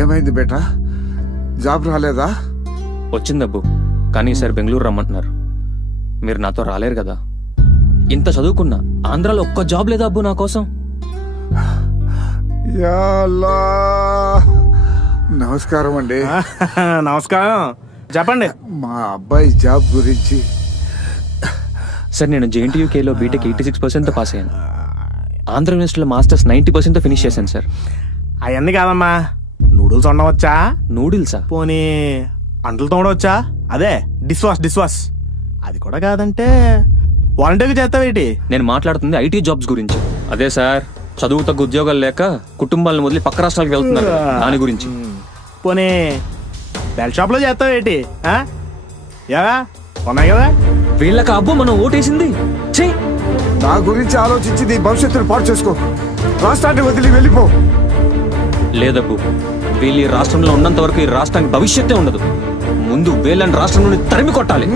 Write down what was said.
ఏమైంది బేటా? జాబ్ రాలేదా? వచ్చింది అబ్బు, కానీ ఈసారి బెంగళూరు రమ్మంటున్నారు. మీరు నాతో రాలేరు కదా. ఇంత చదువుకున్నా ఆంధ్రాలో ఒక్క జాబ్ లేదా అబ్బు నా కోసం? యా అల్లా. నమస్కారం అండి. నమస్కారం, చెప్పండి. మా అబ్బాయి జాబ్ గురించి. సార్, నేను JNTUKలో బీటెక్ 86% పాస్ అయ్యాను. ఆంధ్ర యూనివర్సిటీలో మాస్టర్స్ 90% ఫినిష్ చేశాను సార్. అవన్నీ కాదమ్మా, నూడిల్స్ వండవచ్చా? నూడిల్సా? పోనీ అంటలు తోడవచ్చా? అదే డిష్ వాష్. అది కూడా కాదంటే వాలంటీర్గా చేస్తావేటి? నేను మాట్లాడుతుంది IT జాబ్స్ గురించి. అదే సార్, చదువు తగ్గ ఉద్యోగాలు లేక కుటుంబాలను వదిలి పక్క రాష్ట్రాలకు వెళ్తున్నారు, దాని గురించి. పోనీ బెల్ షాప్లో చేస్తావేటి? యాగా ఉన్నాయి కదా. వీళ్ళకి అబ్బు మనం ఓటేసింది. నా గురించి ఆలోచించి నీ భవిష్యత్తును పాడు చేసుకో. రాష్ట్రాన్ని వదిలి వెళ్ళిపో. లేదబ్బు, వీళ్ళు ఈ రాష్ట్రంలో ఉన్నంత వరకు ఈ రాష్ట్రానికి భవిష్యత్తే ఉండదు. ముందు వీళ్ళని రాష్ట్రం నుండి తరిమి కొట్టాలి.